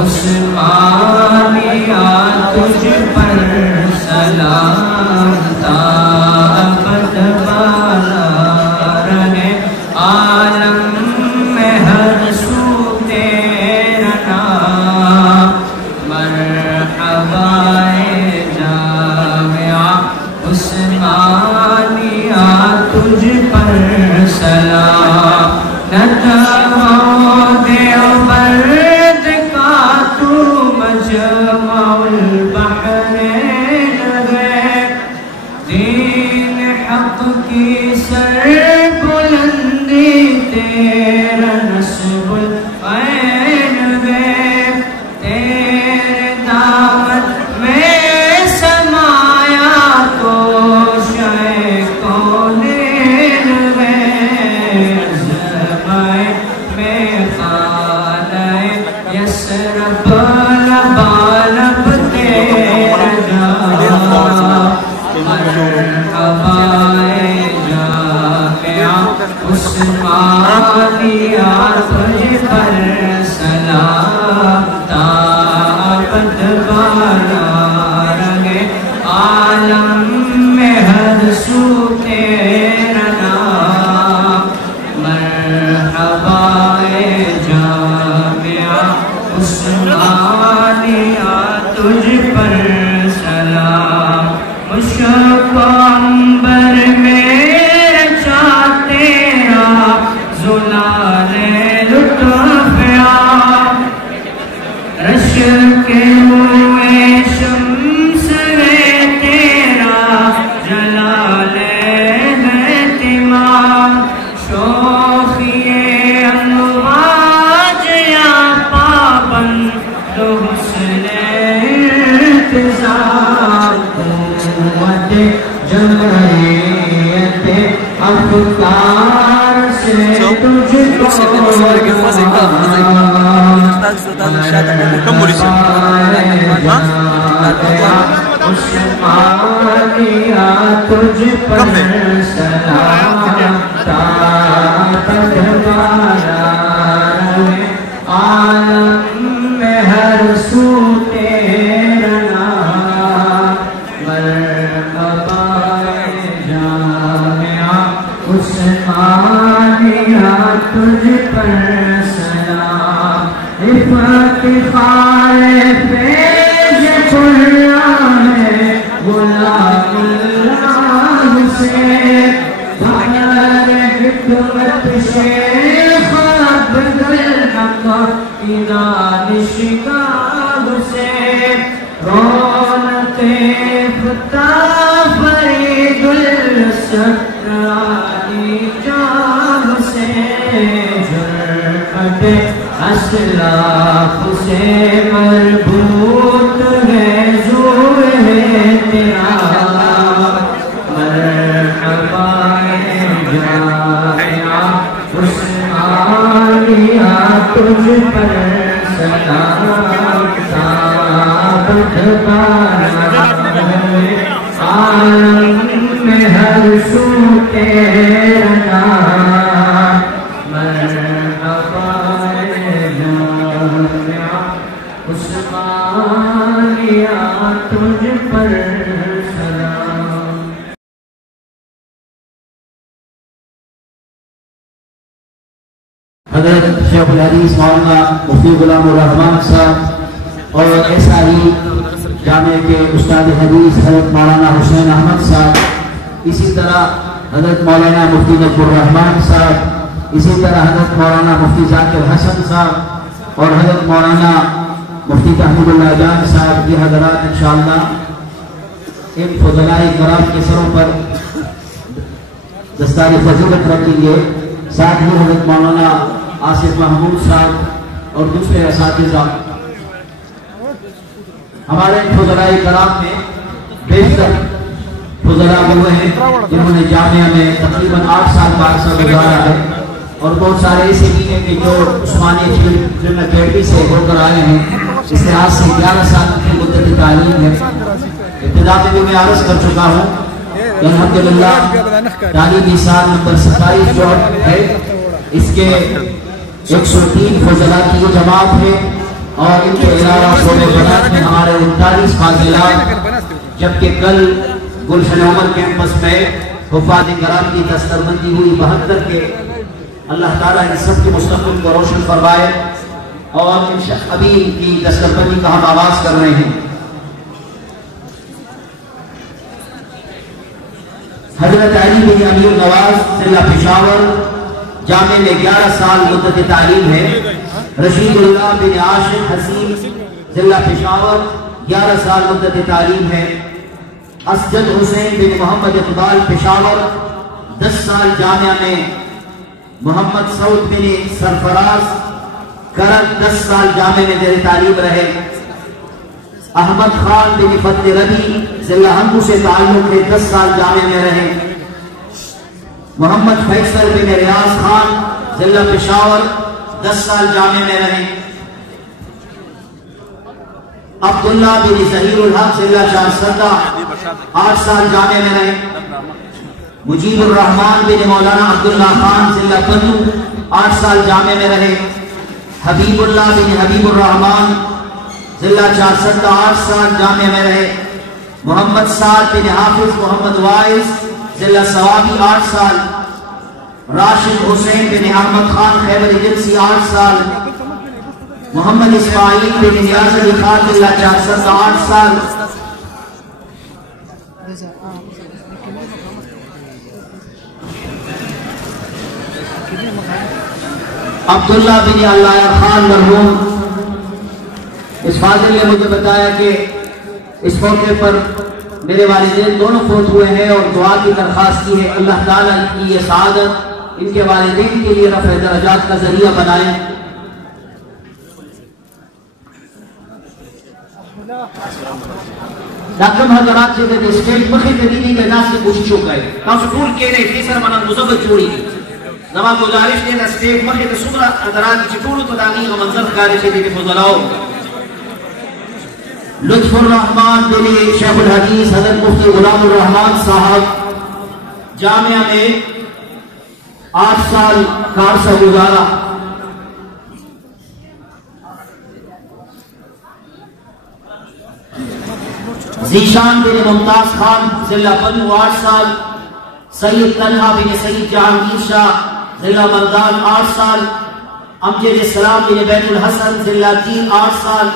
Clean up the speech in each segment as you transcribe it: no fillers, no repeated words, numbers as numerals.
عثمانیہ تجھ پر سلام تا ابد بالا رہے عالم میں ہر سو تیرا نام مرحبا جامعہ عثمانیہ تجھ پر سلام دیوبند کا تو مجمع البحرین ہے دین حق کی سر بلندی تیرا نصب العین ہے تیرے دامن میں سمایا تو شے کونین ہے زبائے میں خانہ یسرب لبالب تیرا جا مرحبا جامعہ عثمانیہ تجھ پر سلام تا ابد بالا رہے عالم میں ہر سو تیرا نام مرحبا جامعہ عثمانیہ تجھ پر سلام مشرق عنبر میں رچا تیرا زلال لطفیا رش کے ہوئے شمس ہے تیرا جلال ہے تمام شوخی امواج یا پابند تو حسن انتظام قوت جمعیت افکار سے تجھ کو عثمانیہ تجھ پر سلام تا ابد بالا رہے عالم میں ہر سو تیرا نام مرحبا جامعہ عثمانیہ تجھ پر سلام افتخار فیض قرآن ہے غلام اللہ سے بہر حکمت شیخ عبدالحق کی دانشگاہ سے رونق فتح فرید الاسراری جاہ سے جرأت اسلاف سے مربوط ہے زور ہے تیرا مرحبا جامعہ عثمانیہ تجھ پر سلام تا ابد بالا رہے عالم میں ہر سو تیرا نام مرحبا جامعہ عثمانیہ تجھ پر سلام حضرت شیخ الحدیث مولانا مفتی غلام الرحمان صاحب اور ایسا ہی جامعہ کے استاد حدیث حضرت مولانا حسین احمد صاحب اسی طرح حضرت مولانا مفتی نجم الرحمان صاحب اسی طرح حضرت مولانا مفتی ذاکر حسن صاحب اور حضرت مولانا مفتی تحمید اللہ جان صاحب یہ حضرات انشاءاللہ ان فضلاء کرام کے سروں پر دستار فضیلت رکھیں گے ساتھ ہی حضرت مولانا آصف محمود صاحب اور دوسرے اساتذہ ہمارے فضلاء کرام میں بیشتر فضلاء ہوئے ہیں جنہوں نے جامعہ میں تقریباً 8 سال کا عرصہ گزارا ہے اور بہت سارے ایسے بھی ہیں کہ جو عثمانیہ فلم اکیڈمی سے ہو کر آئے ہیں اس لحاظ سے 11 سال کی مدت تعلیم ہے ابتدا میں بھی میں عرض کر چکا ہوں کہ الحمدللہ تعلیمی سال نمبر 27 جو ہے اس کے 103 فضلاء کی یہ جماعت ہے اور ان کے علاوہ شعبہ بنات میں ہمارے 39 فاضلات، جبکہ کل گلشن عمر کیمپس میں حفاظ کرام کی دستربندی ہوئی 72 کے۔ اللہ تعالیٰ ان سب کے مستقبل کو روشن فرمائے، اور ابھی ان کی دستربندی کا ہم آغاز کر رہے ہیں۔ حضرت علی بن امیر نواز ضلع پشاور جامع میں 11 سال مدت تعلیم ہے۔ رشید اللہ بن عاشق حسین ضلع پشاور 11 سال مدت تعلیم ہے۔ اسجد حسین بن محمد اقبال پشاور 10 سال جامعہ میں۔ محمد سعود بن سرفراز کرد 10 سال جامعہ میں زیر تعلیم رہے۔ احمد خان بن فتح ربی ضلع ہمو سے تعلق ہے، 10 سال جامعہ میں رہے۔ محمد فیصل بن ریاض خان ضلع پشاور 10 سال جامعہ میں رہے۔ عبداللہ بن ظہیر الحق ضلع چارسدہ 8 سال جامعہ میں رہے۔ مجیب الرحمان بن مولانا عبداللہ خان ضلع بنو 8 سال جامعہ میں رہے۔ حبیب اللہ بن حبیب الرحمان ضلع چارسدہ 8 سال جامعہ میں رہے۔ محمد سعد بن حافظ محمد وائز ضلع سوابی 8 سال۔ راشد حسین بن احمد خان خیبر ایجنسی 8 سال۔ محمد اسماعیل بن نیاز علی خان ضلع چارسدہ 8 سال۔ عبداللہ بن اللہ خان مرحوم، اس فاضل نے مجھے بتایا کہ اس موقع پر میرے والدین دونوں فوت ہوئے ہیں اور دعا کی درخواست کی ہے، اللہ تعالیٰ کی یہ سعادت ان کے والدین کے لیے رفع درجات کا ذریعہ بنائیں۔ ڈاکٹر حضرات سے کہ اسٹیٹ مخی تدیدی کے ناس سے پوچھی چوکا ہے کہاں سکول کے لئے تیسر منن مزبت چوڑی دی زمان گزارش دینا اسٹیٹ مخی تسکرہ حضرات کی چکولو تدانی کا منظر خارج سے دیتے فضلاؤ۔ لطف الرحمن بن شیخ الحدیث حضرت مفتی غلام الرحمن صاحب جامعہ میں 8 سال کارسہ گزارا۔ ذیشان بن ممتاز خان ضلع بنو 8 سال۔ سید طلحہ بن سید جہانگیر شاہ ضلع مردان 8 سال۔ امجد السلام بن بیت الحسن ضلع تین 8 سال۔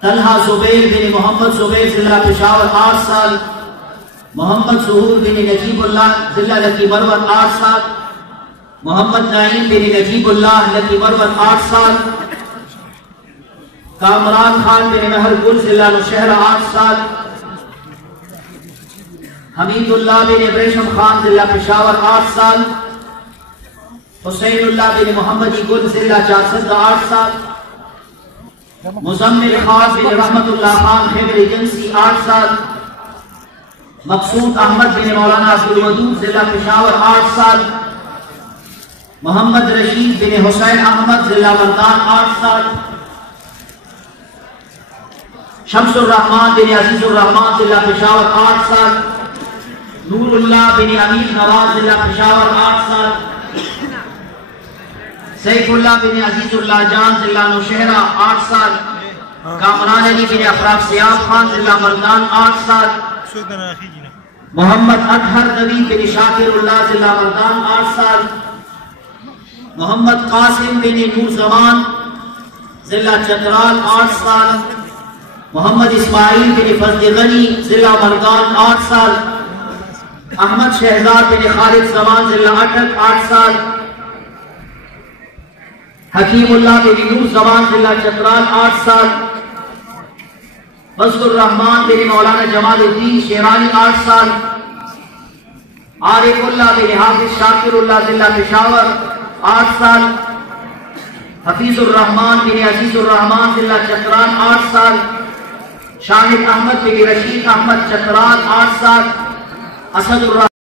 طلحہ زبیر بن محمد زبیر ضلع پشاور 8 سال۔ محمد ظہور بن نجیب اللہ ضلع لکی مروت 8 سال۔ محمد نعیم بن نجیب اللہ لکی مروت 8 سال۔ کامران خان بن مہر گل ضلع نوشہرہ 8 سال۔ حمید اللہ بن ابریشم خان ضلع پشاور 8 سال۔ حسین اللہ بن محمد گل ضلع چارسدہ 8 سال۔ مزمل خاص بن رحمت اللہ خان خیبر ایجنسی 8 سال۔ مقصود احمد بن مولانا عبدالودود ضلع پشاور 8 سال۔ محمد رشید بن حسین احمد ضلع مردان 8 سال۔ شمس الرحمان بن عزیز الرحمان ضلع پشاور 8 سال۔ نور اللہ بن امیر نواز ضلع پشاور 8 سال۔ سیف اللہ بن عزیز اللہ جان ضلع نوشہرہ 8 سال۔ کامران علی بن افراف سیاب خان ضلع مردان 8 سال۔ محمد اطہر نبی بن شاکر اللہ ضلع مردان 8 سال۔ محمد قاسم بن نور زمان ضلع چترال 8 سال۔ محمد اسماعیل بن فضل غنی ضلع مردان 8 سال۔ احمد شہزاد بن خالد زمان ضلع اٹک 8 سال۔ حکیم اللہ بن نور زمان ضلع چترال 8 سال۔ فضل الرحمان بن مولانا جمال الدین شیرانی 8 سال۔ عارف اللہ بن حافظ شاکر اللہ ضلع پشاور 8 سال۔ حفیظ الرحمان بن عزیز الرحمان ضلع چترال 8 سال۔ شاہد احمد بن رشید احمد چترال 8 سال۔ اسد الرحمان